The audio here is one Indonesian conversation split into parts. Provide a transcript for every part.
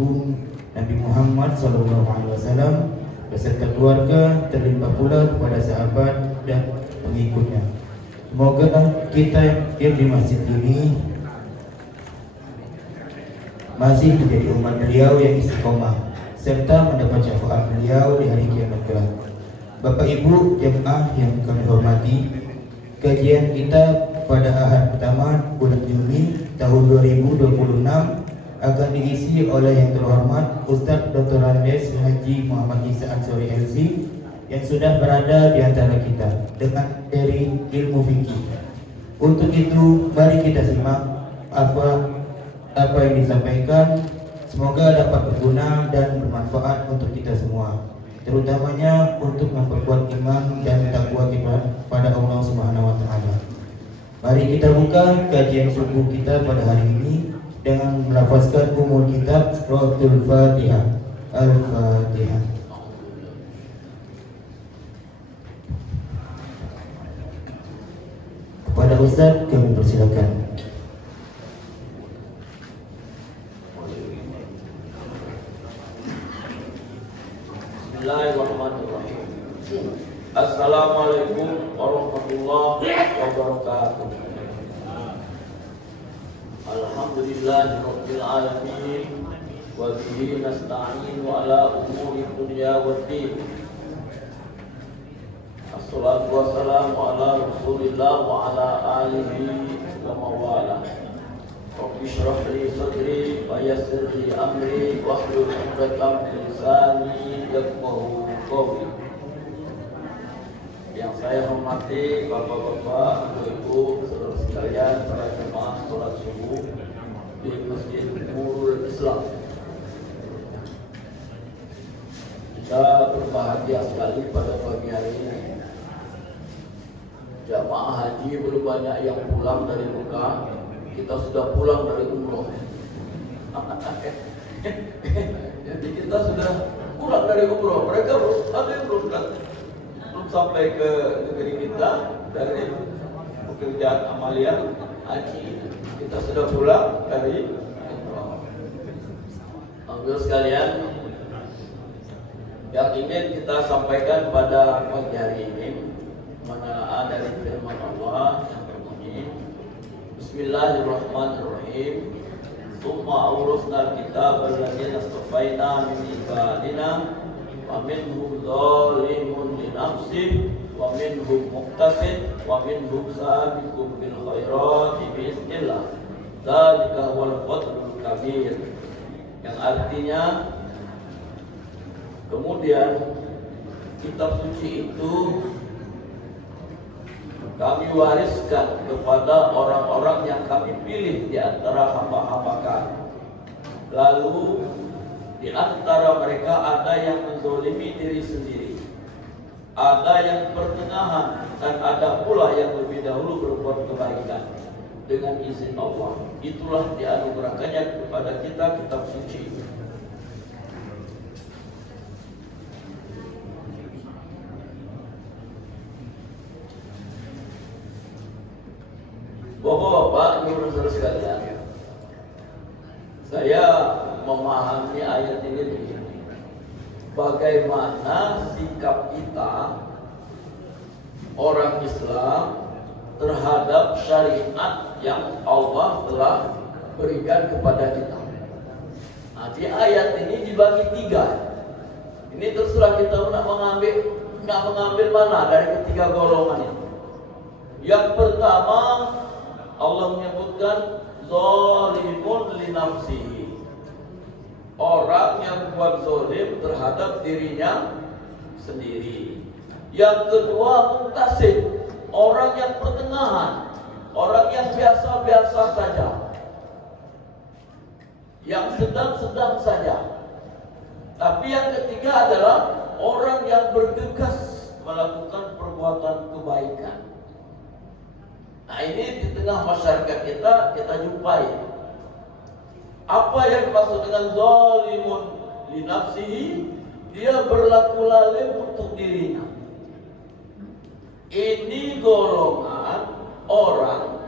agung Nabi Muhammad SAW beserta keluarga, terlimpah pula kepada sahabat dan pengikutnya. Semoga kita yang di masjid ini masih menjadi umat beliau yang istiqomah serta mendapat syafaat beliau di hari kiamat kelak. Bapak Ibu jemaah yang kami hormati, kajian kita pada Ahad pertama bulan Juni tahun 2026 akan diisi oleh yang terhormat Ustadz Dr. Andes Haji Muhammad Isa Ansori LC yang sudah berada di antara kita dengan dari ilmu fikih. Untuk itu mari kita simak apa yang disampaikan, semoga dapat berguna dan bermanfaat untuk kita semua, terutamanya untuk memperkuat iman dan takwa kita pada Allah Subhanahu wa taala. Mari kita buka kajian subuh kita pada hari ini dengan melafazkan umul kitab Suratul Fatihah. Al-Fatihah. Kepada Ustaz kami persilakan. Bismillahirrahmanirrahim. Assalamualaikum warahmatullahi wabarakatuh. Alhamdulillahirabbil alamin wa bihi nasta'inu ala umuri dunya waddin. Assalatu wassalamu ala Rasulillah wa ala alihi wa mawala. Rabbi shrah li sadri wa yassir li amri wahlul 'uqdatam min lisani yafqahu qawli. Yang saya hormati bapak-bapak, ibu-ibu, saudara sekalian, para jemaah sholat subuh di Masjid Nurul Islam. Kita berbahagia sekali pada pagi hari ini. Jamaah haji belum banyak yang pulang dari Mekah, kita sudah pulang dari umroh. Jadi kita sudah pulang dari umroh, mereka ada yang belum sampai ke negeri kita dari pekerjaan amalia haji. Kita sudah pulang dari umroh. Alhamdulillah sekalian, yang ingin kita sampaikan pada pagi hari ini menelaah dari firman Allah yang berbunyi, Bismillahirrahmanirrahim. Tsumma awrasnal kitaba alladziina istafaina min ibadina wa minhum zalimun li nafsihi wa minhum muqtasid wa minhum sabiqun bil khairati bi idznillah. Dzalika huwal fadlul kabir. Yang artinya, kemudian kitab suci itu kami wariskan kepada orang-orang yang kami pilih di antara hamba-hamba kami. Lalu di antara mereka ada yang menzolimi diri sendiri, ada yang pertengahan, dan ada pula yang lebih dahulu berbuat kebaikan dengan izin Allah. Itulah dianugerahkannya kepada kita kitab suci. Bapak-bapak, ibu saudara sekalian, saya memahami ayat ini begini: bagaimana sikap kita orang Islam terhadap syariat yang Allah telah berikan kepada kita. Nah, di ayat ini dibagi tiga. Ini terserah kita nak mengambil mana dari ketiga golongan ini. Yang pertama, Allah menyebutkan zalimun li nafsihi, orang yang buat zalim terhadap dirinya sendiri. Yang kedua, muqtasid, orang yang pertengahan, orang yang biasa-biasa saja, yang sedang-sedang saja. Tapi yang ketiga adalah orang yang bergegas melakukan perbuatan kebaikan. Nah, ini di tengah masyarakat kita jumpai. Apa yang dimaksud dengan zalimun li nafsihi? Dia berlaku zalim untuk dirinya. Ini golongan orang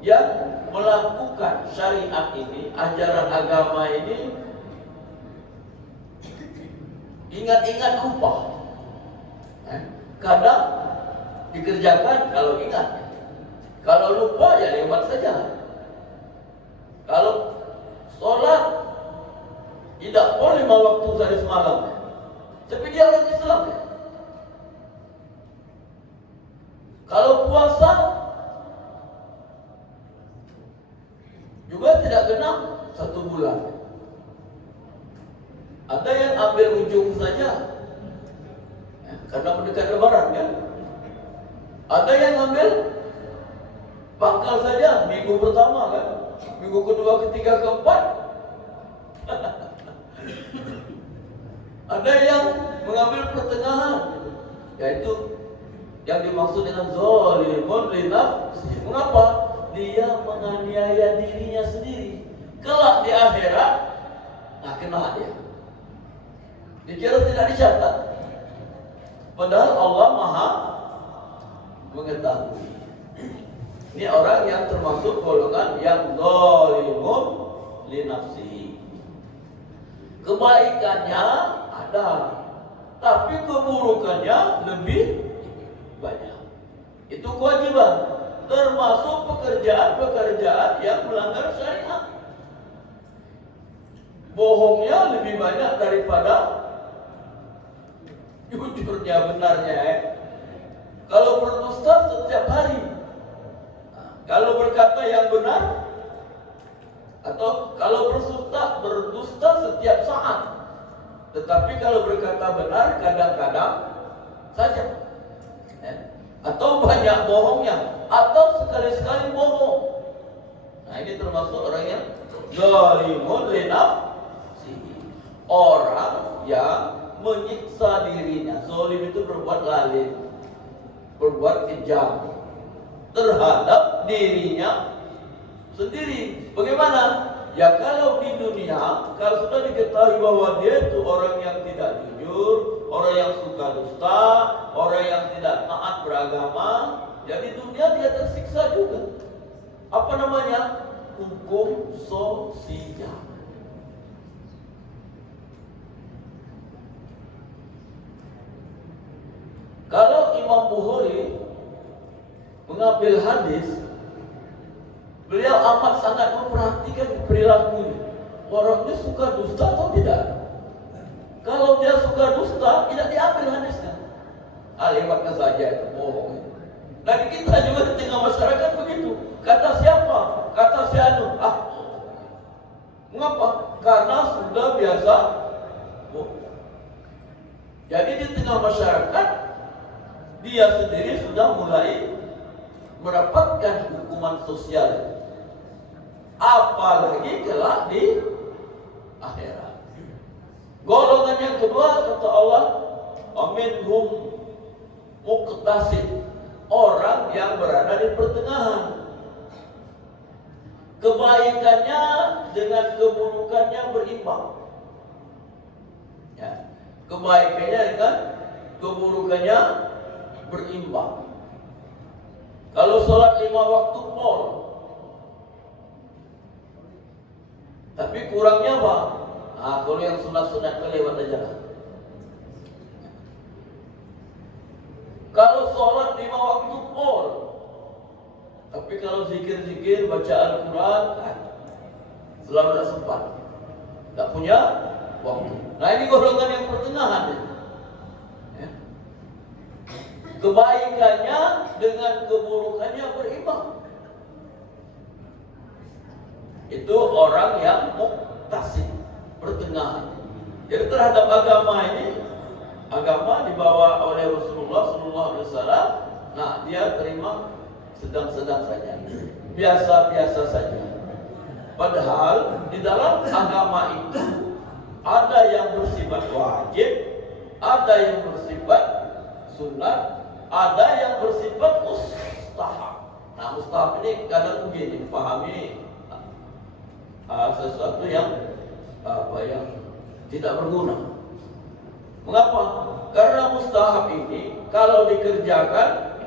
yang melakukan syariat ini, ajaran agama ini Ingat-ingat lupa. Kadang dikerjakan kalau ingat. Kalau lupa ya lewat saja. Kalau sholat tidak boleh 5 waktu sehari semalam. Tapi dia orang Islam. Kalau puasa juga tidak genap 1 bulan. Ada yang ambil ujung saja, karena mendekat Lebaran kan. Ada yang ambil pangkal saja, minggu pertama kan, minggu kedua, ketiga, keempat. Ada yang mengambil pertengahan, yaitu yang dimaksud dengan zalimun li nafsihi. Mengapa? Dia menganiaya dirinya sendiri. Kelak di akhirat, nah kena dia. Dikira tidak dicatat. Padahal Allah Maha mengetahui. Ini orang yang termasuk golongan yang zalimun li nafsihi. Kebaikannya ada, tapi keburukannya lebih banyak. Itu kewajiban, termasuk pekerjaan-pekerjaan yang melanggar syariat. Bohongnya lebih banyak daripada jujurnya, benarnya. Kalau berdusta setiap hari, kalau berkata yang benar, atau kalau berdusta setiap saat. Tetapi kalau berkata benar kadang-kadang saja, atau banyak bohongnya, atau sekali-sekali bohong. Nah, ini termasuk orang yang zalimun li nafsihi, orang yang menyiksa dirinya. Zalim itu berbuat zalim, berbuat kejam terhadap dirinya sendiri. Bagaimana? Ya kalau di dunia, kalau sudah diketahui bahwa dia itu orang yang tidak jujur, orang yang suka dusta, orang yang tidak taat beragama, ya di dunia dia tersiksa juga. Apa namanya? Hukum sosial. Kalau Imam Bukhari mengambil hadis, beliau amat sangat memperhatikan perilakunya. Orangnya suka dusta atau tidak? Kalau dia suka dusta, tidak diambil hadisnya. Lewatnya saja itu bohong. Dan kita juga di tengah masyarakat begitu. Kata siapa? Kata si anu. Mengapa? Karena sudah biasa bohong. Jadi di tengah masyarakat, dia sendiri sudah mulai mendapatkan hukuman sosial. Apalagi kelak di akhirat. Golongan yang kedua kata Allah, aminhum muqtasid, orang yang berada di pertengahan. Kebaikannya dengan keburukannya berimbang. Ya. Kebaikannya dengan keburukannya berimbang. Kalau sholat 5 waktu pol, tapi kurangnya apa? Kalau yang sunat-sunat lewat aja lah. Kalau sholat 5 waktu pol, tapi kalau zikir-zikir, baca Al-Quran, selalu tidak sempat, tidak punya waktu. Nah ini golongan yang pertengahan. Kebaikannya dengan keburukannya berimbang. Itu orang yang muqtasid, pertengahan. Jadi terhadap agama ini, agama dibawa oleh Rasulullah SAW. Nah, dia terima sedang-sedang saja, biasa-biasa saja. Padahal di dalam agama itu ada yang bersifat wajib, ada yang bersifat sunat, ada yang bersifat mustahab. Nah, mustahab ini kadang begini, pahami sesuatu yang yang tidak berguna. Mengapa? Karena mustahab ini kalau dikerjakan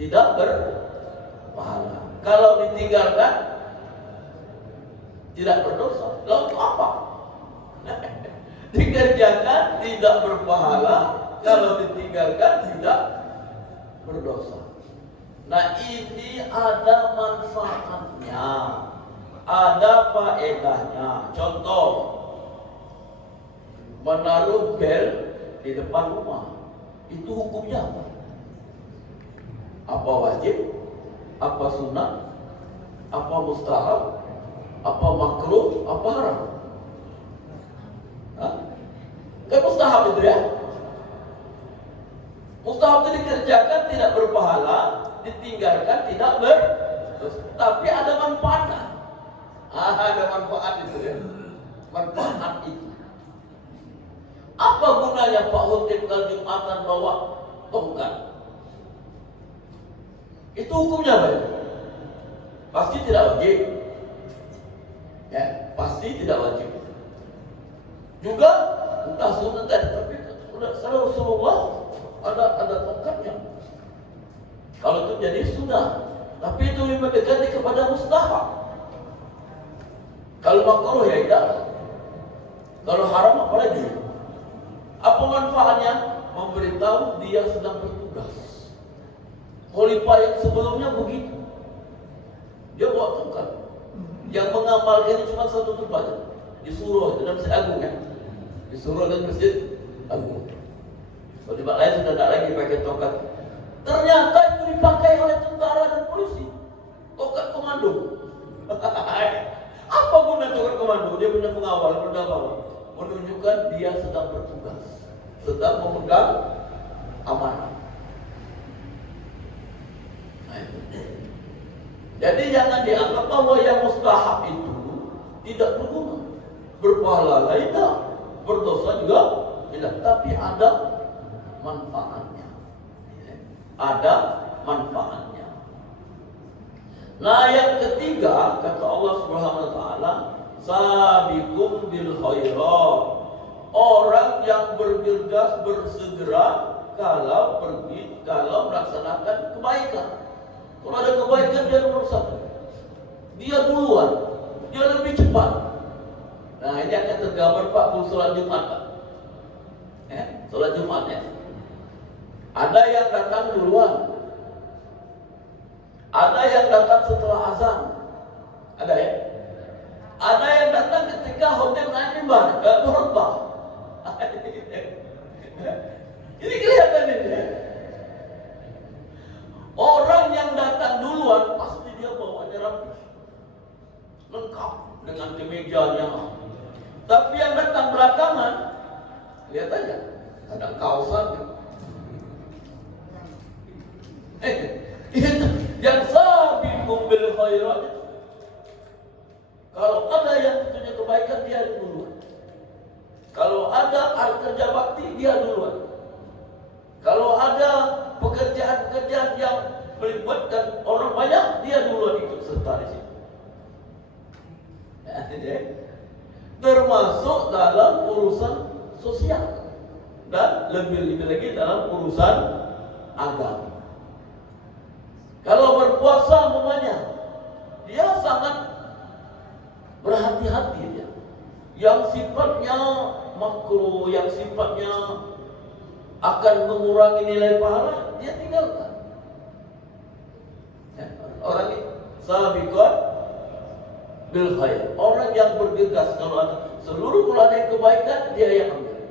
tidak berpahala, kalau ditinggalkan tidak berdosa. Lalu apa? Dikerjakan tidak berpahala, kalau ditinggalkan tidak berdosa. Nah, ini ada manfaatnya, ada faedahnya. Contoh, menaruh bel di depan rumah, itu hukumnya apa? Apa wajib? Apa sunnah? Apa mustahab? Apa makruh? Apa haram? Kan mustahab itu ya. Mustahab itu dikerjakan tidak berpahala, ditinggalkan tidak tapi ada manfaatnya. Ada manfaat itu ya. Manfaat itu. Apa gunanya Pak Khotib kalau Jumatan bawa tongkat? Itu hukumnya apa? Pasti tidak wajib. Ya, pasti tidak wajib. Juga entah sunnah tapi Rasulullah ada tongkatnya. Kalau itu jadi sunnah, tapi itu lebih mendekati kepada mustahab. Kalau makruh ya tidak. Kalau haram apalagi? Apa manfaatnya? Memberitahu dia sedang bertugas. Khalifah yang sebelumnya begitu. Dia bawa tongkat. Yang mengamalkan cuma satu tempat, di surau itu dan Masjid Agung ya. Di surau dan Masjid Agung. Kalau di tempat lain sudah tidak lagi pakai tongkat. Ternyata itu dipakai oleh tentara dan polisi. Tongkat komando. Apa guna tongkat komando? Dia punya pengawal, menunjukkan dia sedang bertugas, sedang memegang amanah. Jadi jangan dianggap bahwa yang mustahab itu tidak berguna, berpahala tidak, berdosa juga tidak, tapi ada manfaatnya. Ada manfaatnya. Nah, yang ketiga kata Allah Subhanahu wa taala, sabiqum bil khairat. Orang yang bergegas bersegera kalau melaksanakan kebaikan. Kalau ada kebaikan dia nomor satu. Dia duluan, dia lebih cepat. Nah, ini akan tergambar Pak sholat Jumat Pak. Sholat Jumat ya. Ada yang datang duluan, ada yang datang setelah azan, ada ya. Ada yang datang ketika hotel naik mimbar, khutbah. Ini kelihatan ini ya. Orang yang datang duluan pasti dia bawanya rapi, lengkap dengan kemejanya. Tapi yang datang belakangan, lihat aja, ada kaosannya. Itu yang sabiqum bil khairat. Kalau ada yang punya kebaikan dia duluan. Kalau ada kerja bakti dia duluan. Kalau ada pekerjaan-pekerjaan yang melibatkan orang banyak, dia duluan ikut serta di situ. Termasuk dalam urusan sosial dan lebih-lebih lagi dalam urusan agama. Kalau berpuasa umpamanya, dia sangat berhati-hati dia. Yang sifatnya makruh, yang sifatnya akan mengurangi nilai pahala, dia tinggalkan. Orang ini sabiqun bil khair. Orang yang bergegas kalau ada seluruh kalau ada kebaikan dia yang ambil.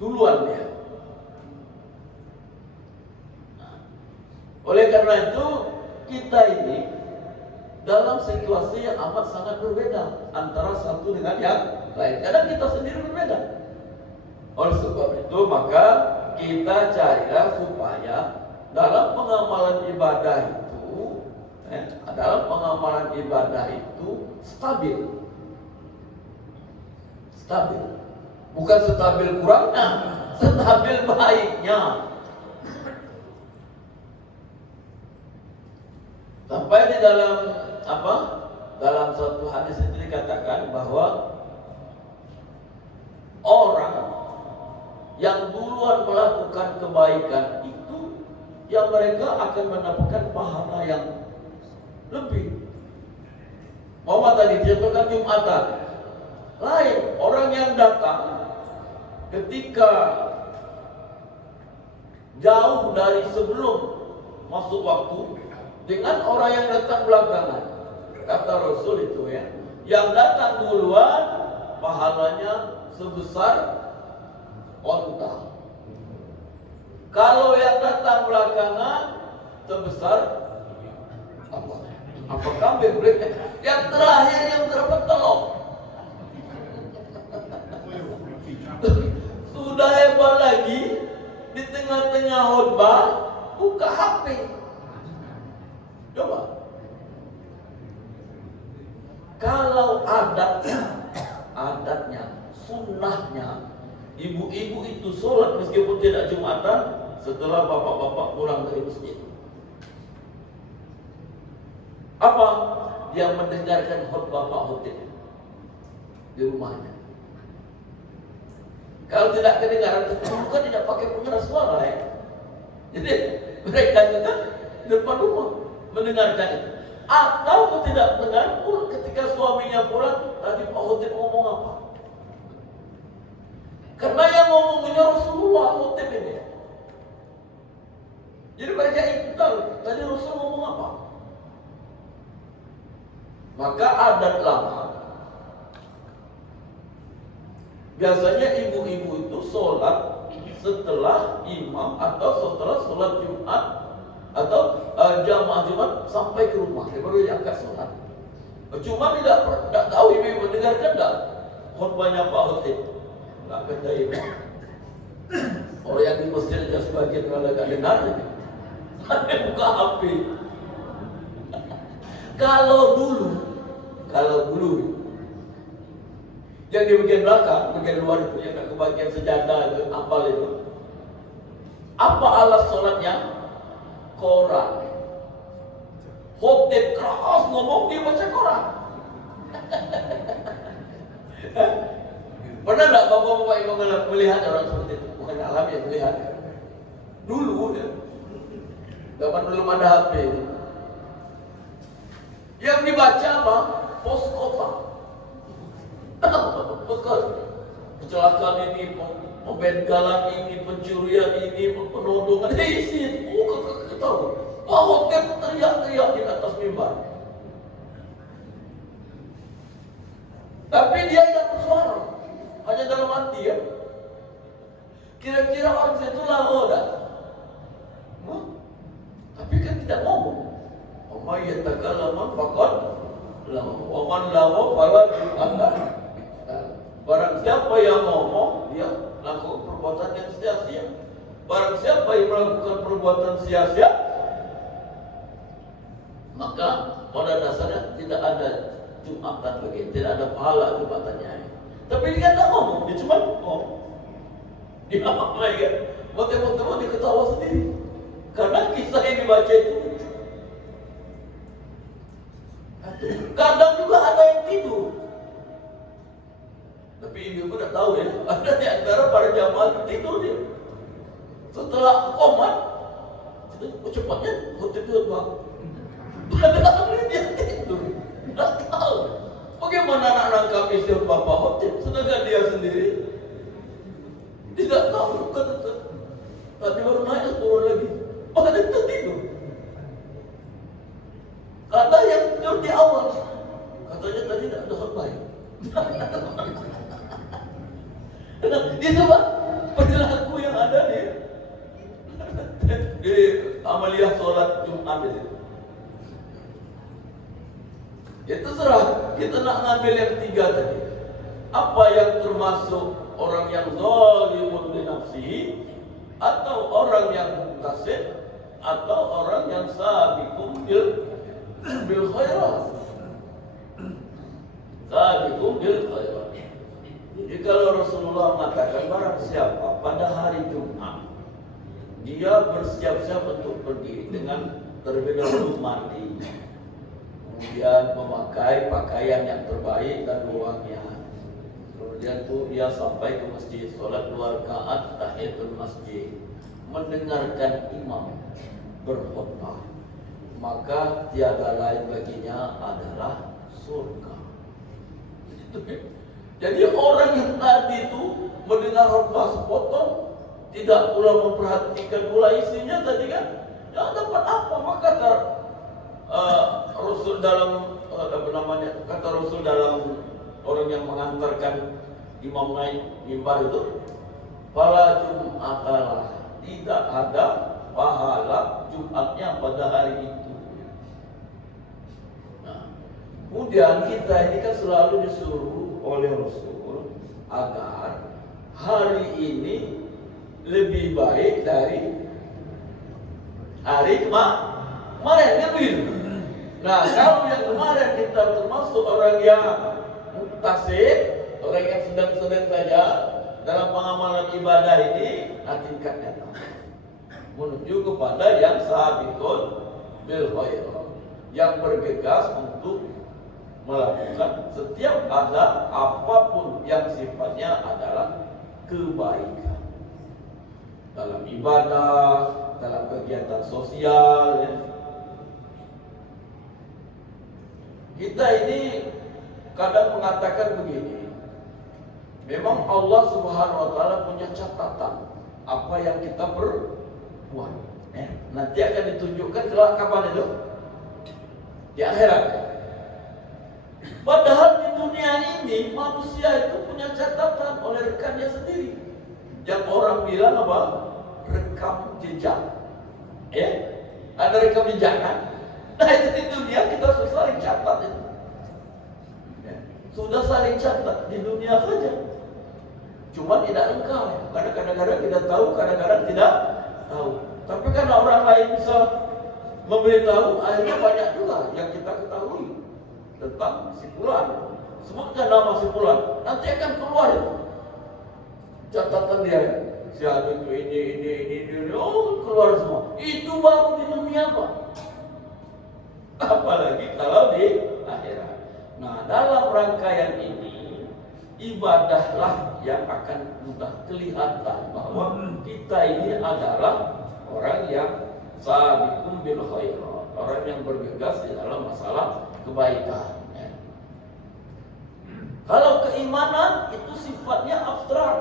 Duluan dia. Oleh karena itu kita ini dalam situasi yang amat sangat berbeda antara satu dengan yang lain. Kadang kita sendiri berbeda. Oleh sebab itu maka kita carilah supaya dalam pengamalan ibadah itu stabil. Bukan stabil kurangnya, stabil baiknya. Sampai di dalam suatu hadis itu dikatakan bahwa orang yang duluan melakukan kebaikan itu yang mereka akan mendapatkan pahala yang lebih. Muhammad tadi contohkan Jumatan. Lain orang yang datang ketika jauh dari sebelum masuk waktu dengan orang yang datang belakangan. Kata Rasul itu ya, yang datang duluan pahalanya sebesar onta. Kalau yang datang belakangan sebesar apa? Apa kambing? Yang terakhir yang dapat telur. Sudah hebat lagi, di tengah-tengah khutbah buka HP. Coba. Kalau adatnya, sunnahnya, ibu-ibu itu sholat meskipun tidak Jumatan setelah bapak-bapak pulang dari masjid. Apa? Dia mendengarkan khutbah Pak Khotib di rumahnya. Kalau tidak kedengaran, bukan tidak pakai pengeras suara ya. Jadi mereka juga depan rumah mendengarkan itu. Atau tidak dengar pun ketika suaminya pulang, tadi Pak Khotib ngomong apa? Karena yang ngomongnya Rasulullah Khotib ini. Jadi mereka ikut tahu tadi Rasul ngomong apa. Maka adat lama biasanya ibu-ibu itu sholat setelah imam atau setelah sholat Jumat atau jamaah Jumat sampai ke rumah, baru diangkat sholat. Cuma tidak tahu ibu mendengarkan tak khutbahnya Pak Khotib. Tak kata ibu. Orang yang di masjid juga sebagian kalau tak dengar, ada buka HP. Kalau dulu yang di bagian belakang, bagian luar itu yang tak kebagian sejadah itu, ampal itu. Apa alas sholatnya? Koran. Khotib keras ngomong, dia baca koran. Pernah tak bapak-bapak ibu melihat orang seperti itu? Bukan alam yang melihat. Dulu ya, zaman belum ada HP. Yang dibaca apa? Pos kota. Pos kota. Kecelakaan ini, pembegalan ini, pencurian ini, penodongan. Isi. Tahu. Pak Khotib teriak-teriak di atas mimbar. Tapi dia tidak bersuara. Hanya dalam hati ya. Kira-kira orang situ lawa dah. Tapi kan tidak ngomong. Wa yatakallamu faqad lawa. Wa man lawa fala yu'alla. Barang siapa yang ngomong, dia lakukan perbuatan yang sia-sia. Barang siapa yang melakukan perbuatan sia-sia, maka pada dasarnya tidak ada Jumatan lagi, tidak ada pahala Jumatannya. Tapi dia tak ngomong, dia cuma ngomong. Dia apa ya? Teman-teman dia ketawa sendiri. Karena kisah yang dibaca itu lucu. Kadang juga ada yang tidur. Tapi ibu tidak tahu ya, ada di antara para jamaah tidur dia. Setelah komat, cepatnya khotib itu bangun. Padahal dia tidur. Tidak tahu bagaimana nak nangkap istri Bapak Khotib, sedangkan dia sendiri tidak tahu. Kata tadi baru naik turun lagi. Maka dia tertidur. Kata yang tidur di awal, katanya tadi tidak ada khutbah. Itu Pak perilaku yang ada di amaliyah sholat Jumat itu. Itu serah, kita nak ngambil yang tiga tadi. Apa yang termasuk orang yang zalimun li nafsihi, atau orang yang muktasib, atau orang yang sabiqum bil khairat. Sabiqum bil khairat. Jadi kalau Rasulullah mengatakan barang siapa pada hari Jumat dia bersiap-siap untuk pergi dengan terlebih dahulu mandi, kemudian memakai pakaian yang terbaik dan luangnya. Kemudian tuh dia sampai ke masjid, sholat 2 rakaat tahiyatul masjid, mendengarkan imam berkhutbah, maka tiada lain baginya adalah surga. Jadi orang yang tadi itu mendengar khutbah sepotong, tidak pula memperhatikan pula isinya tadi kan, ya dapat apa? Maka kata Rasul dalam kata Rasul dalam orang yang mengantarkan imam naik mimbar itu, fala jum'atalah, tidak ada pahala Jumatnya pada hari itu. Nah, kemudian kita ini kan selalu disuruh oleh Rasul agar hari ini lebih baik dari hari kemarin, kan begitu? Nah, kalau yang kemarin kita termasuk orang yang muktasib, orang yang sedang-sedang saja dalam pengamalan ibadah ini, nah tingkatnya menuju kepada yang sabiqun bil khairat, yang bergegas untuk melakukan setiap ada apapun yang sifatnya adalah kebaikan dalam ibadah, dalam kegiatan sosial, ya. Kita ini kadang mengatakan begini, memang Allah Subhanahu wa Ta'ala punya catatan apa yang kita perbuat. Nanti akan ditunjukkan kelak kapan itu? Di akhirat. Padahal di dunia ini manusia itu punya catatan oleh rekannya sendiri. Yang orang bilang apa? Rekam jejak. Ya, ada rekam jejak kan? Nah itu di dunia kita sudah saling catat itu. Ya, sudah saling catat di dunia saja. Cuma tidak engkau. Kadang-kadang kita tahu, kadang-kadang tidak tahu. Tapi karena orang lain bisa memberitahu, akhirnya banyak juga yang kita ketahui tentang si fulan. Sebutkan nama si fulan, nanti akan keluar itu catatan dia. Si ada itu ini, oh keluar semua. Itu baru di dunia Pak. Apalagi kalau di akhirat. Nah, dalam rangkaian ini ibadahlah yang akan mudah kelihatan bahwa kita ini adalah orang yang sabiqun bil khairat, orang yang bergegas di dalam masalah kebaikan. Ya. Kalau keimanan itu sifatnya abstrak,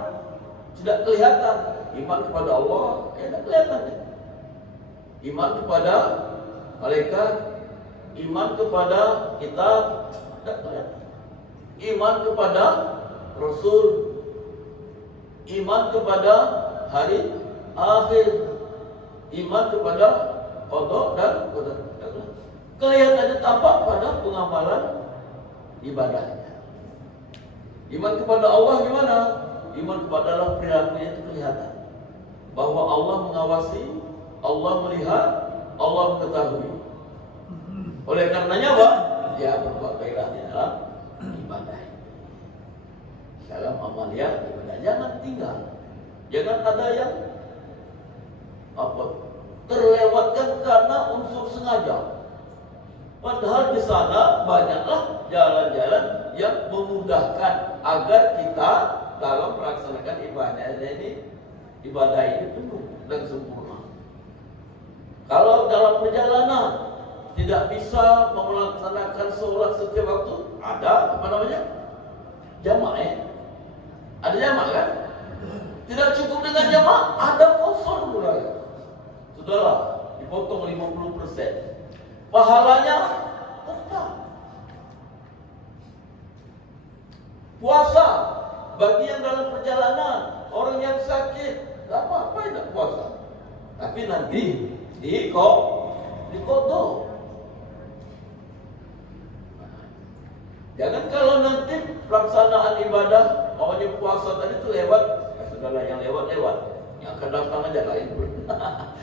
tidak kelihatan. Iman kepada Allah, tidak kelihatan. Ya. Iman kepada malaikat, iman kepada kitab, tidak kelihatan. Iman kepada Rasul, iman kepada hari akhir, iman kepada qada dan qadar. Kelihatannya tampak pada pengamalan ibadahnya. Iman kepada Allah gimana? Iman kepada Allah perilakunya itu kelihatan. Bahwa Allah mengawasi, Allah melihat, Allah mengetahui. Oleh karenanya apa? Ya berbuat baiklah di dalam ibadah. Dalam amaliyah ibadah jangan tinggal. Jangan ada yang terlewatkan karena unsur sengaja. Padahal di sana banyaklah jalan-jalan yang memudahkan agar kita dalam melaksanakan ibadah ini penuh dan sempurna. Kalau dalam perjalanan tidak bisa melaksanakan sholat setiap waktu, ada apa namanya? Jamak ya. Ada jamak kan? Tidak cukup dengan jamak, ada kosong pula. Sudahlah, dipotong 50%. Pahalanya tetap. Puasa bagi yang dalam perjalanan, orang yang sakit, tidak apa-apa tidak puasa. Tapi nanti dikodok. Jangan kalau nanti pelaksanaan ibadah, maunya puasa tadi itu lewat, ya sudahlah yang lewat-lewat, yang akan datang aja lain.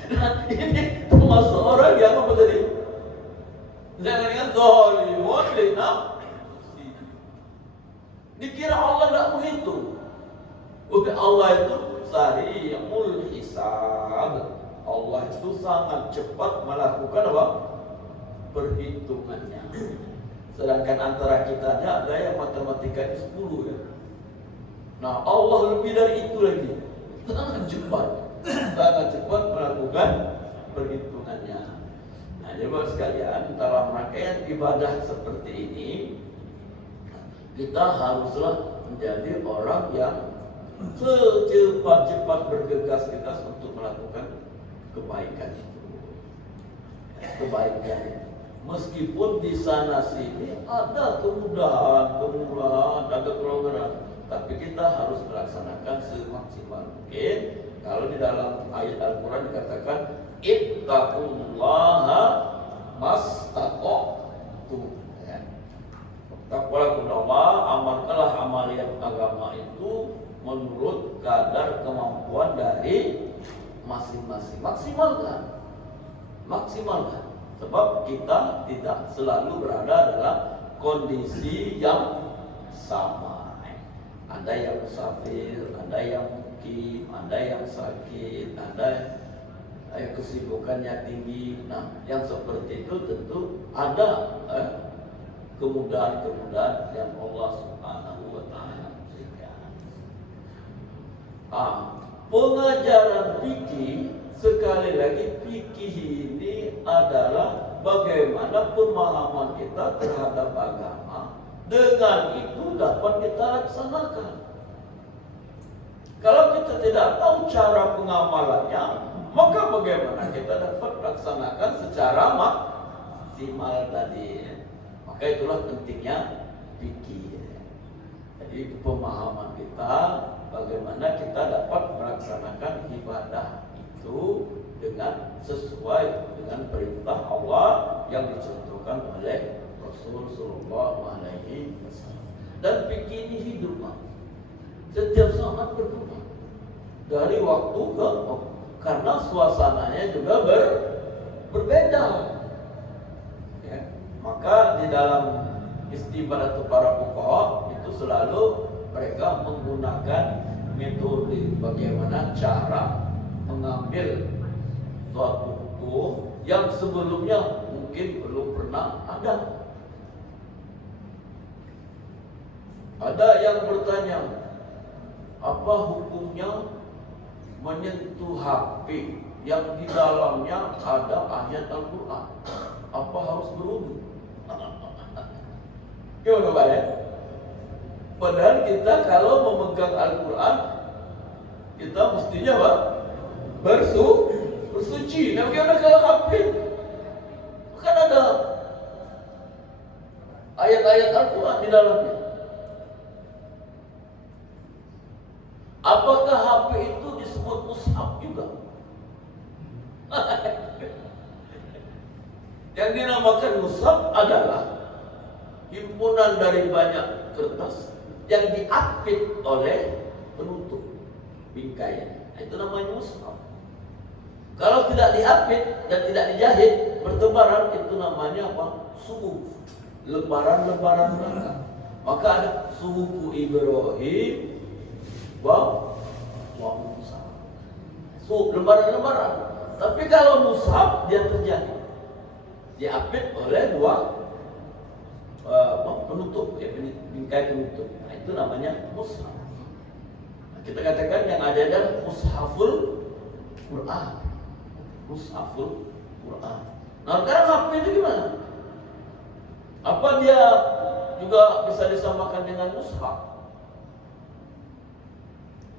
Nah, ini termasuk orang yang apa tadi? Jangan ingat zalimun li nafsi. Dikira Allah tidak menghitung. Bukan, Allah itu sari'ul hisab. Allah itu sangat cepat melakukan apa? Perhitungannya. Sedangkan antara kita ada yang matematikanya 10 ya. Nah Allah lebih dari itu lagi. Sangat cepat melakukan perhitungannya. Nah jemaah sekalian, dalam rangkaian ibadah seperti ini kita haruslah menjadi orang yang secepat-cepat bergegas-gegas untuk melakukan kebaikan itu. Kebaikan itu. Meskipun di sana sini ada kemudahan, ada kelonggaran, tapi kita harus melaksanakan semaksimal mungkin. Kalau di dalam ayat Al-Quran dikatakan ittaqullaha mastata'tum. Takwalah kepada Allah, amalkanlah amalan agama itu menurut kadar kemampuan dari masing-masing. Maksimalkan. Sebab kita tidak selalu berada dalam kondisi yang sama. Ada yang musafir, ada yang mukim, ada yang sakit, ada yang kesibukannya tinggi. Nah, yang seperti itu tentu ada kemudahan-kemudahan yang Allah Subhanahu wa Ta'ala berikan. Pengajaran fikih, sekali lagi fikih ini adalah bagaimana pemahaman kita terhadap agama, dengan itu dapat kita laksanakan. Kalau kita tidak tahu cara pengamalannya, maka bagaimana kita dapat laksanakan secara maksimal tadi. Maka itulah pentingnya fikih. Jadi pemahaman kita bagaimana kita dapat melaksanakan ibadah itu dengan sesuai dengan perintah Allah yang dicontohkan oleh Rasul Sallallahu Alaihi Wasallam. Dan fikih ini hidup, setiap saat berubah dari waktu ke waktu, karena suasananya juga berbeda. Maka di dalam istibarat para fuqaha itu selalu mereka menggunakan metode bagaimana cara mengambil suatu hukum yang sebelumnya mungkin belum pernah ada. Ada yang bertanya, apa hukumnya menyentuh HP yang di dalamnya ada ayat Al-Quran? Apa harus berwudu? Gimana Pak ya? Padahal kita kalau memegang Al-Quran, kita mestinya Pak bersuci. Nah bagaimana kalau HP? Kan ada ayat-ayat Al-Quran di dalamnya. Apakah HP itu disebut mushaf juga? Yang dinamakan mushaf adalah himpunan dari banyak kertas yang diapit oleh penutup bingkai. Itu namanya mushaf. Kalau tidak diapit dan tidak dijahit bertebaran, itu namanya apa? Suhuf, lembaran-lembaran belakang. Maka ada suhufu Ibrahim wa mushaf. Lembaran-lembaran. Tapi kalau mushaf dia terjadi, diapit oleh dua penutup, ya, bingkai penutup. Nah, itu namanya mushaf. Nah, kita katakan yang ada adalah mushaful Quran. Mushaful Quran. Nah, sekarang HP itu gimana? Apa dia juga bisa disamakan dengan mushaf?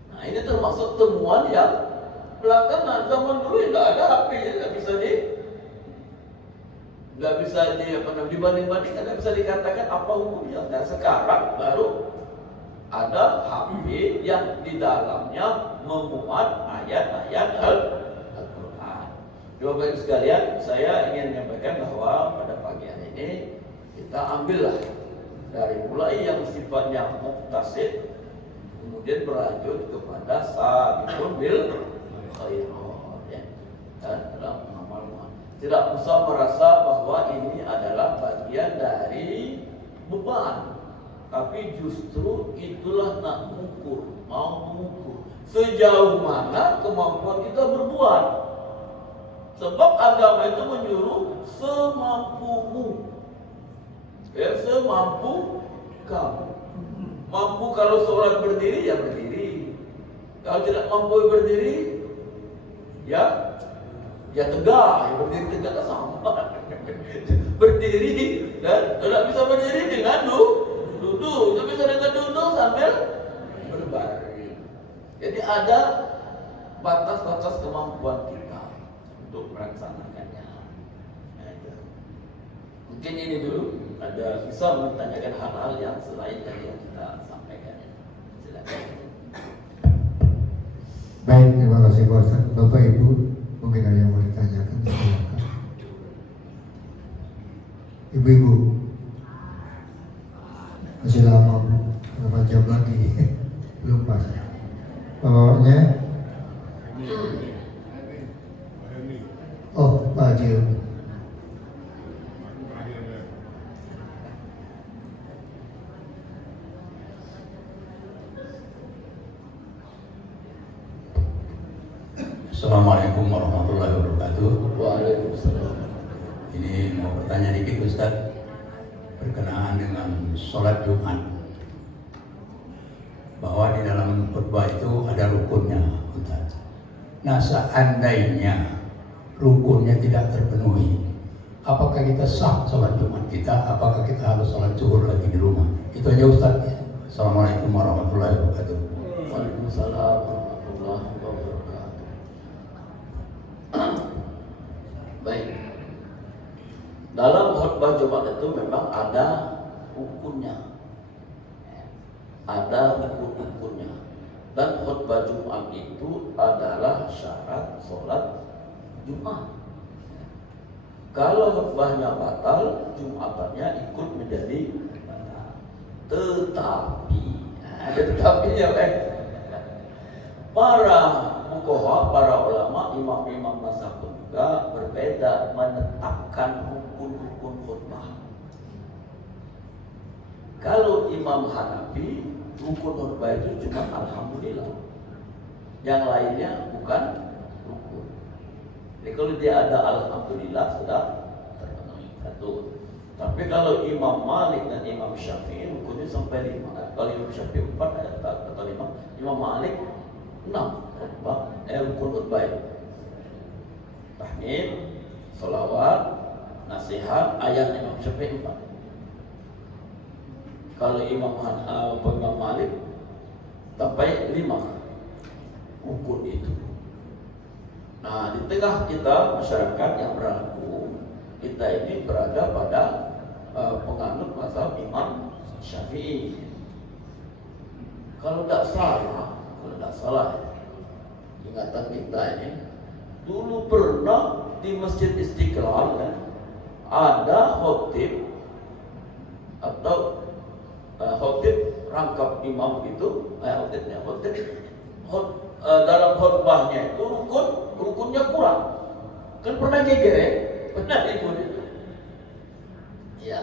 Nah, ini termasuk temuan yang belakangan. Zaman dulu tidak ada HP, jadi nggak bisa dibanding-bandingkan, nggak bisa dikatakan apa hukumnya. Dan sekarang baru ada HP yang di dalamnya memuat ayat-ayat Al-Quran. Bapak-Ibu sekalian, saya ingin menyampaikan bahwa pada pagi hari ini kita ambillah dari mulai yang sifatnya muktasid, kemudian berlanjut kepada sabiqun bil khairat, ya. Dan dalam amal. Tidak usah merasa bahwa ini adalah bagian dari beban, tapi justru itulah nak mau mengukur sejauh mana kemampuan kita berbuat. Sebab agama itu menyuruh semampumu, ya, semampu kamu. Mampu kalau sholat berdiri, ya berdiri. Kalau tidak mampu berdiri, ya tegak. Ya berdiri tegak sama. Berdiri dan tidak bisa berdiri dengan duduk. Tidak bisa dengan duduk sambil Jadi ada batas-batas kemampuan kita untuk melaksanakannya. Nah, itu. Mungkin ini dulu ada bisa menanyakan hal-hal yang selain dari yang kita sampaikan. Silakan. Baik, terima kasih Pak Ustaz. Bapak Ibu, mungkin ada yang mau ditanyakan, silakan. Ibu-ibu, masih lama Bu, berapa jam lagi? Belum pas. Bapaknya? Oh, Pak Haji. Assalamualaikum warahmatullahi wabarakatuh. Waalaikumsalam. Ini mau bertanya dikit Ustaz berkenaan dengan sholat Jumat, bahwa di dalam khutbah itu ada rukunnya Ustaz. Nah, seandainya rukunnya tidak terpenuhi, apakah kita sah sholat Jumat kita? Apakah kita harus sholat zuhur lagi di rumah? Itu aja Ustaz. Assalamualaikum warahmatullahi wabarakatuh. Waalaikumsalam warahmatullahi wabarakatuh. Baik. Dalam khutbah Jumat itu memang ada rukunnya. Ada rukun-rukunnya. Dan khutbah Jumat itu adalah syarat sholat Jumat. Kalau khutbahnya batal, Jumatannya ikut menjadi batal. Tetapi para fuqaha, para ulama, imam-imam mazhab juga berbeda menetapkan rukun-rukun khutbah. Kalau Imam Hanafi, rukun khutbah itu cuma alhamdulillah, yang lainnya bukan rukun. Jadi kalau dia ada alhamdulillah sudah terpenuhi satu. Tapi kalau Imam Malik dan Imam Syafi'i rukunnya sampai 5. Kalau Imam Syafi'i 4 atau 5, Imam Malik 6 khutbah, rukun khutbah itu. Tahmid, salawat, nasihat, ayat Imam Syafi'i 4. Kalau Imam Malik sampai 5 rukun itu. Nah, di tengah kita masyarakat yang berlaku, kita ini berada pada penganut mazhab Imam Syafi'i. Kalau tidak salah, ingatan kita ini dulu pernah di Masjid Istiqlal ada khotib atau khotib rangkap imam itu, dalam khutbahnya itu rukunnya kurang. Kan pernah geger, pernah ikut itu. Ya,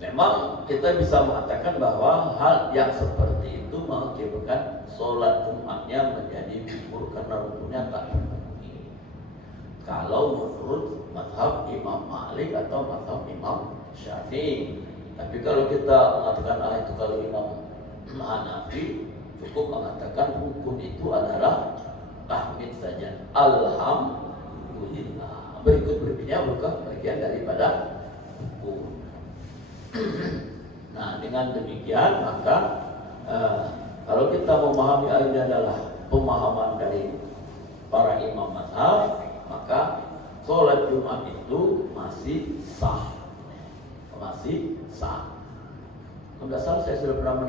memang kita bisa mengatakan bahwa hal yang seperti itu mengakibatkan sholat Jumatnya menjadi gugur karena rukunnya tak terpenuhi. Kalau menurut mazhab Imam Malik atau mazhab Imam Syafi'i. Tapi kalau kita mengatakan itu kalau Imam Hanafi, cukup mengatakan rukun itu adalah tahmid saja. Alhamdulillah. Berikutnya bukan bagian daripada rukun. Nah, dengan demikian maka kalau kita memahami ini adalah pemahaman dari para imam mazhab, maka sholat Jumat itu masih sah. Tidak salah, saya sudah pernah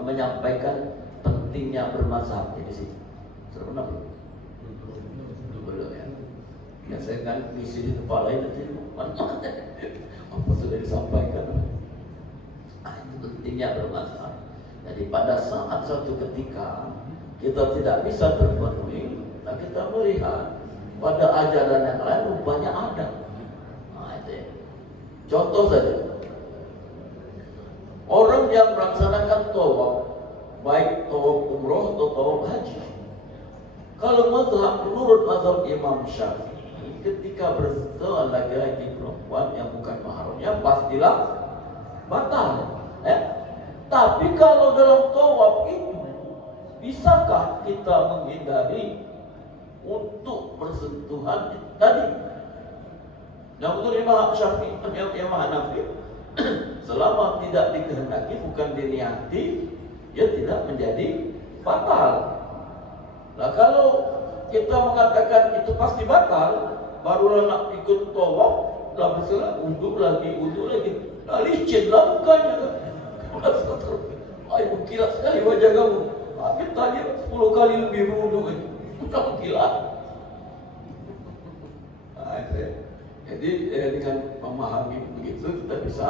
menyampaikan pentingnya bermazhab di sini. Sudah pernah belum? Belum ya. Ya saya kan misi di tempat lain nanti apa sudah disampaikan. Itu pentingnya bermazhab. Jadi pada saat suatu ketika kita tidak bisa terpenuhi, nah kita melihat pada ajaran yang lain rupanya ada. Nah, itu ya. Contoh saja, orang yang melaksanakan tawaf, baik tawaf umroh atau tawaf haji. Kalau menurut mazhab Imam Syafi'i, ketika bersentuhan laki-laki perempuan yang bukan mahramnya pastilah batal. Tapi kalau dalam tawaf itu, bisakah kita menghindari untuk bersentuhan tadi? Yang menurut Imam Syafi'i, Imam Hanafi, selama tidak dikehendaki, bukan diniati, ya tidak menjadi batal. Nah kalau kita mengatakan itu pasti batal, barulah nak ikut tawaf, lah bersalah uduk lagi. Nah licin lah mukanya kan. Ayo kilat sekali wajah kamu. Habis tadi 10 kali lebih berwuduk kan. Bukan kilat. Jadi dengan memahami begitu kita bisa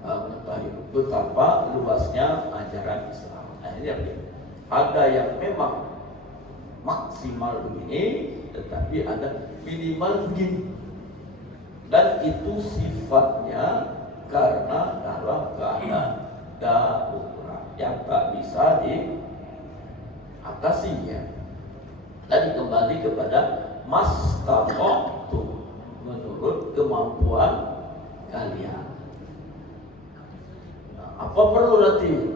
mengetahui betapa luasnya ajaran Islam. Akhirnya ada yang memang maksimal begini, tetapi ada minimal begini. Dan itu sifatnya karena dalam keadaan darurat yang tak bisa diatasinya. Tadi kembali kepada mastata'tum, menurut kemampuan kalian. Nah, apa perlu nanti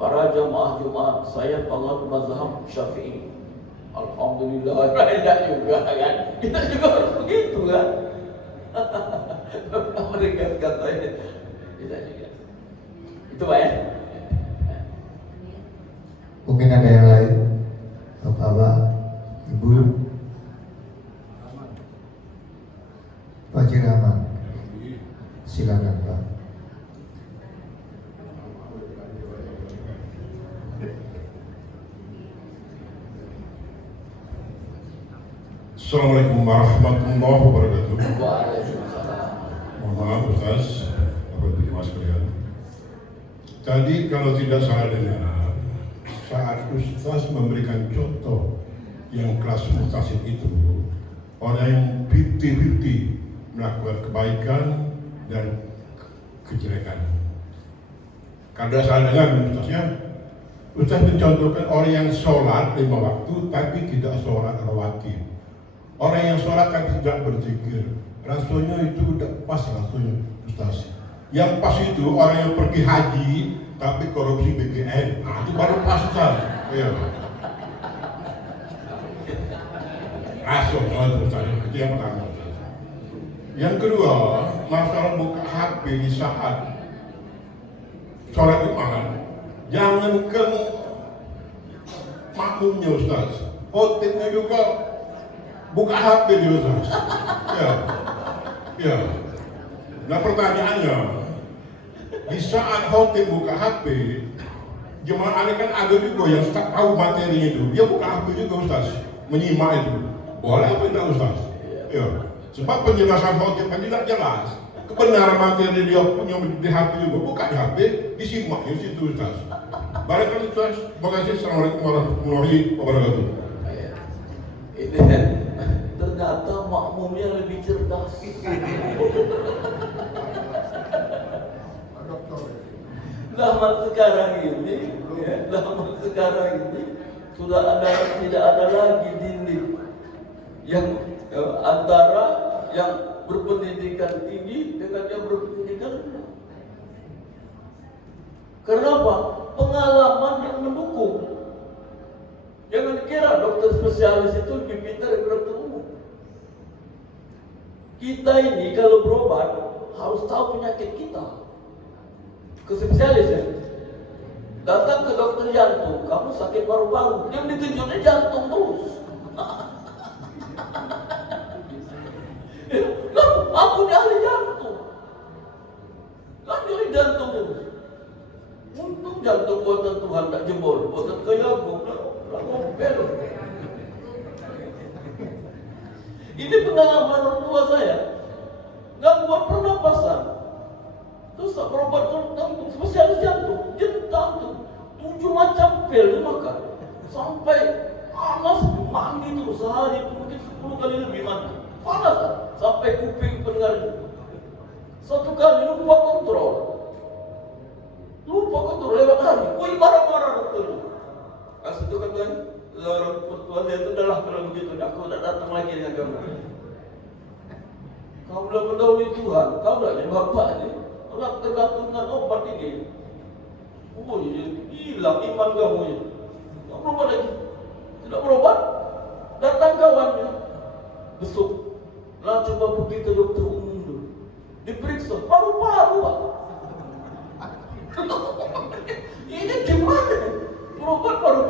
para jamaah Jumat saya penganut mazhab Syafi'i? Alhamdulillah, tidak juga kan? Kita juga harus begitu kan? Mereka katanya tidak juga. Itu Pak ya? Mungkin ada yang lain, Bapak, Ibu, Pak Rahman, silakan Pak. Assalamualaikum warahmatullahi wabarakatuh. Waalaikumsalam. Mohon maaf Ustaz, Bapak Ibu Mas sekalian. Tadi kalau tidak salah dengar, saat Ustaz memberikan contoh yang kelas mutasid itu, orang yang 50-50 melakukan kebaikan dan kejelekan. Kalau salah dengar Ustaznya, Ustaz mencontohkan orang yang sholat 5 waktu tapi tidak sholat rawatib. Orang yang sholat kan tidak berzikir, rasanya itu udah pas rasanya Ustaz. Yang pas itu orang yang pergi haji tapi korupsi BKN, nah itu baru pas Ustaz. Ya. Rasanya itu Ustaz, itu yang pertama Ustaz. Yang kedua, masalah buka HP di saat sholat Jumat, jangankan makmumnya Ustaz, khotibnya juga buka HP di Ustaz. Ya. Nah pertanyaannya, di saat khotib buka HP, jemaah ini kan ada juga yang tahu materinya itu, dia buka HP juga Ustaz, menyimak itu. Boleh apa tidak Ustaz? Ya. Sebab penjelasan khotib kan tidak jelas. Kebenaran materi dia punya di HP juga, buka di HP, disimak di situ Ustaz. Baiklah Ustaz, terima kasih. Assalamualaikum warahmatullahi wabarakatuh. Ini ternyata makmumnya lebih cerdas. Zaman sekarang ini, sudah tidak ada lagi dinding yang antara yang berpendidikan tinggi dengan yang berpendidikan rendah. Kenapa? Pengalaman yang mendukung. Jangan kira dokter spesialis itu lebih pintar dari dokter umum. Kita ini kalau berobat harus tahu penyakit kita. Ke spesialis ya. Datang ke dokter jantung, kamu sakit paru-paru, dia ditunjuknya jantung terus. Lah, aku ini ahli jantung. Lah, ahli jantung terus. Untung jantung buatan Tuhan tak jebol, buatan kejagung. Ini pengalaman orang tua saya. Gangguan pernapasan. Terus berobat spesialis jantung, jantung 7 macam pil dimakan sampai panas mandi terus sehari itu mungkin 10 kali lebih mandi. Panas kan? Sampai kuping pendengar itu. Satu kali lupa kontrol lewat hari. Wih marah-marah dokternya. Kasih itu katanya, orang tua saya itu adalah kalau begitu, aku tak datang lagi dengan kamu. Kau belum mendahului Tuhan, kau dah jadi bapak ini. Kalau tergantung dengan obat ini, oh hilang iman kamu ini. Kau berobat lagi, tidak berobat, datang kawannya, besok, lah coba pergi ke dokter umum dulu, diperiksa, paru-paru Pak. Ini gimana? Berobat paru-paru.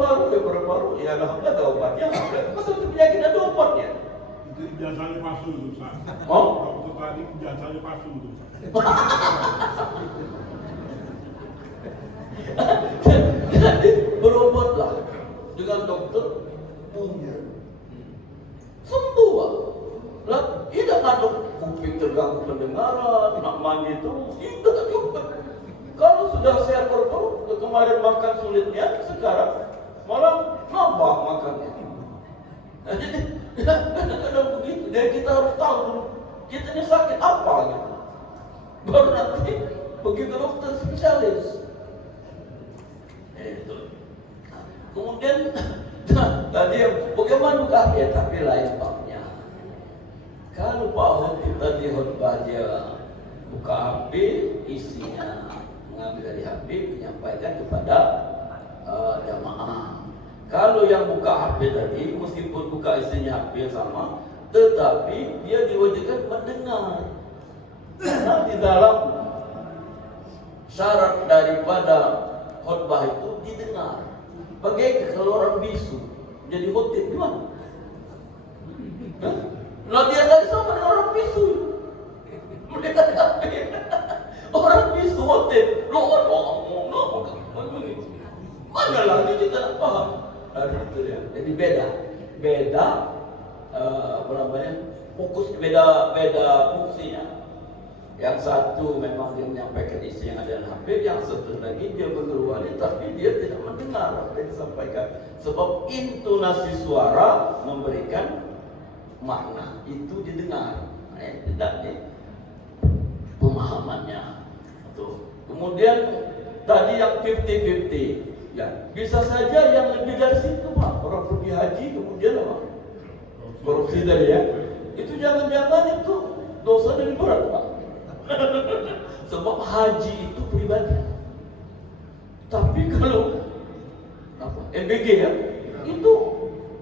ya alhamdulillah ada obatnya. Masa untuk penyakit ada obatnya? Itu ijazahnya palsu itu, Ustaz. Oh? Waktu tadi ijazahnya palsu itu, Ustaz. Jadi berobatlah dengan dokter umum. Sembuh, Pak. Lah, tidak ada kuping terganggu pendengaran, nak mandi terus, tidak juga. Kalau sudah sehat perut, kemarin makan sulitnya, sekarang malah nambah makannya. Jadi kadang-kadang begitu. Jadi kita harus tahu dulu kita ini sakit apa gitu. Baru nanti pergi ke dokter spesialis. Itu. Kemudian tadi bagaimana buka ya, tapi lain babnya. Kalau Pak Hotib tadi khutbah dia buka HP, isinya mengambil dari HP menyampaikan kepada jamaah. Kalau yang buka HP tadi meskipun buka isinya HP yang sama, tetapi dia diwajibkan mendengar. Karena di dalam syarat daripada khutbah itu didengar. Bagaimana kalau orang bisu jadi khotib gimana? Nah dia tadi sama dengan orang bisu. Mereka orang bisu khotib. Mana lagi kita tak paham. Jadi beda apa namanya? Fokus beda fungsinya. Yang satu memang dia menyampaikan isi yang ada dalam HP, yang satu lagi dia mengeluarkan tapi dia tidak mendengar apa yang disampaikan. Sebab intonasi suara memberikan makna, itu didengar, tidak nih pemahamannya. Tuh. Kemudian tadi yang 50-50, ya bisa saja yang lebih dari situ Pak, orang pergi haji kemudian apa? Korupsi tadi ya, itu jangan-jangan itu dosa dari berat Pak. Sebab haji itu pribadi. Tapi kalau apa, MBG ya, itu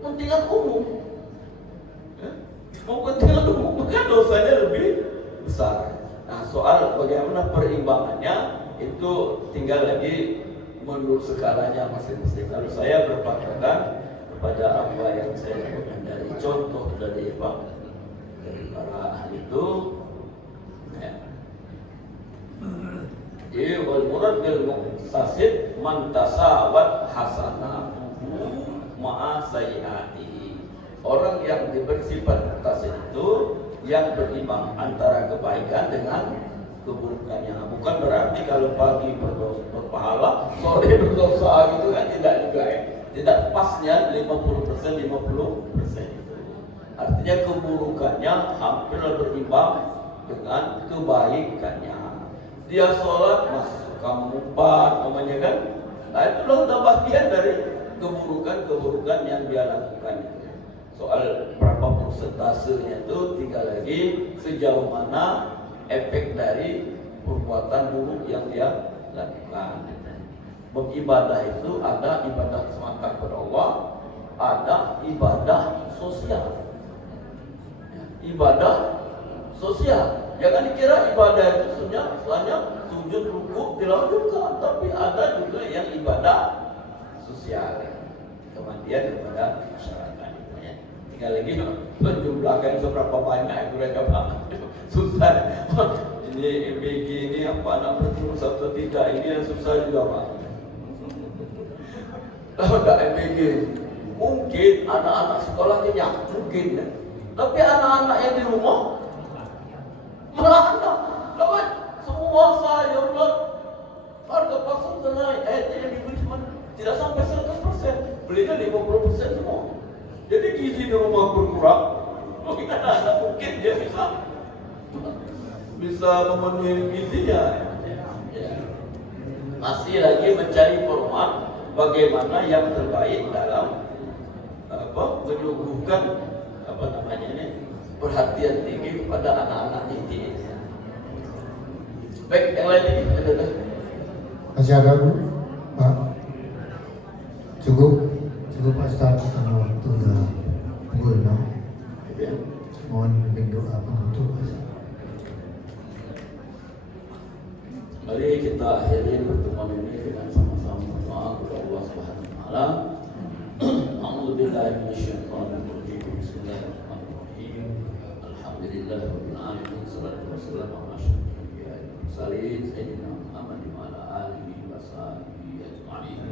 kepentingan umum. Ya, kepentingan umum, maka dosanya lebih besar. Nah, soal bagaimana perimbangannya itu tinggal lagi menurut skalanya masing-masing. Kalau saya berpatokan kepada apa yang saya lakukan dari contoh dari Pak, dari para ahli itu. Wal murad bil muqtasid man tasawat hasanatuhu ma'a sayyi'atihi. Orang yang diberi sifat muqtasid itu yang berimbang antara kebaikan dengan keburukannya. Bukan berarti kalau pagi berpahala, sore berdosa gitu kan, tidak juga ya. Tidak pasnya 50% itu. Artinya keburukannya hampir berimbang dengan kebaikannya. Dia sholat masih suka mengumpat, namanya kan? Nah itulah bagian dari keburukan yang dia lakukan itu. Soal berapa persentasenya itu tinggal lagi sejauh mana efek dari perbuatan buruk yang dia lakukan. Beribadah itu ada ibadah semata kepada Allah, ada ibadah sosial. Ibadah sosial. Jangan dikira ibadah itu hanya sujud, rukuk, tilawah juga, tapi ada juga yang ibadah sosial, kematian kepada masyarakat. Tinggal lagi menjumlahkan seberapa banyak itu mereka susah. Ini MBG ini apa anak berterus atau tidak, ini yang susah juga Pak. Kalau tidak MBG, mungkin anak-anak sekolah kenyang, mungkin ya. Tapi anak-anak yang di rumah melanda, lawan semua sayur harga pasar naik, yang dibeli cuma tidak sampai 100%, belinya 50% semua. Jadi gizi di rumah berkurang, mungkin anak mungkin dia bisa memenuhi gizinya. Masih lagi mencari format bagaimana yang terbaik dalam menyuguhkan perhatian tinggi kepada anak-anak ini. Baik, yang lain ini ada. Masih ada Bu? Pak? Cukup Pak Ustaz, karena waktu udah pukul 6. Ya. Mohon bimbing doa penutup. Mari kita akhiri pertemuan ini dengan sama-sama berdoa kepada Allah Subhanahu wa taala. billahi minasyaitonir rajim. Bismillahirrahmanirrahim. Alhamdulillahirabbil alamin. Wassalatu wassalamu ala asyrofil anbiya'i wal mursalin sayyidina Muhammadin wa ala alihi wa sahbihi ajma'in.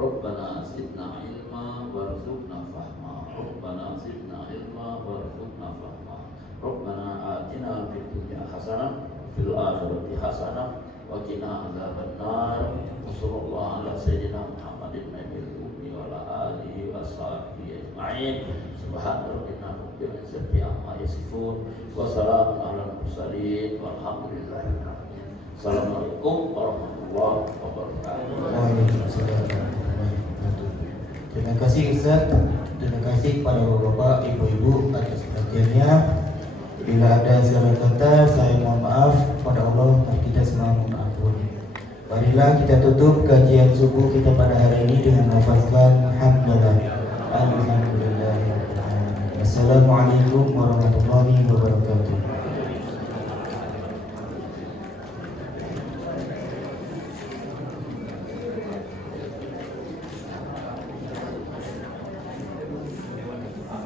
Rabbana zidna ilma warzuqna fahma. Rabbana zidna ilma warzuqna fahma. Rabbana atina fid dunya hasanah fil akhirati hasanah wa qina adzabannar. Wassallallahu ala sayyidina Muhammadin nabiyil ummi wa ala alihi wa sahbihi ajma'in. Subhana rabbika rabbil izzati amma yasifun wa salamun alal mursalin walhamdulillahi rabbil alamin. Assalamualaikum warahmatullahi wabarakatuh. Waalaikumsalam warahmatullahi wabarakatuh. Terima kasih Ustaz. Terima kasih kepada bapak-bapak, ibu-ibu atas perhatiannya. Bila ada salah kata, saya mohon maaf kepada Allah dan kita semua mohon ampun. Marilah kita tutup kajian subuh kita pada hari ini dengan melafazkan hamdalah. Alhamdulillah. Assalamualaikum warahmatullahi wabarakatuh.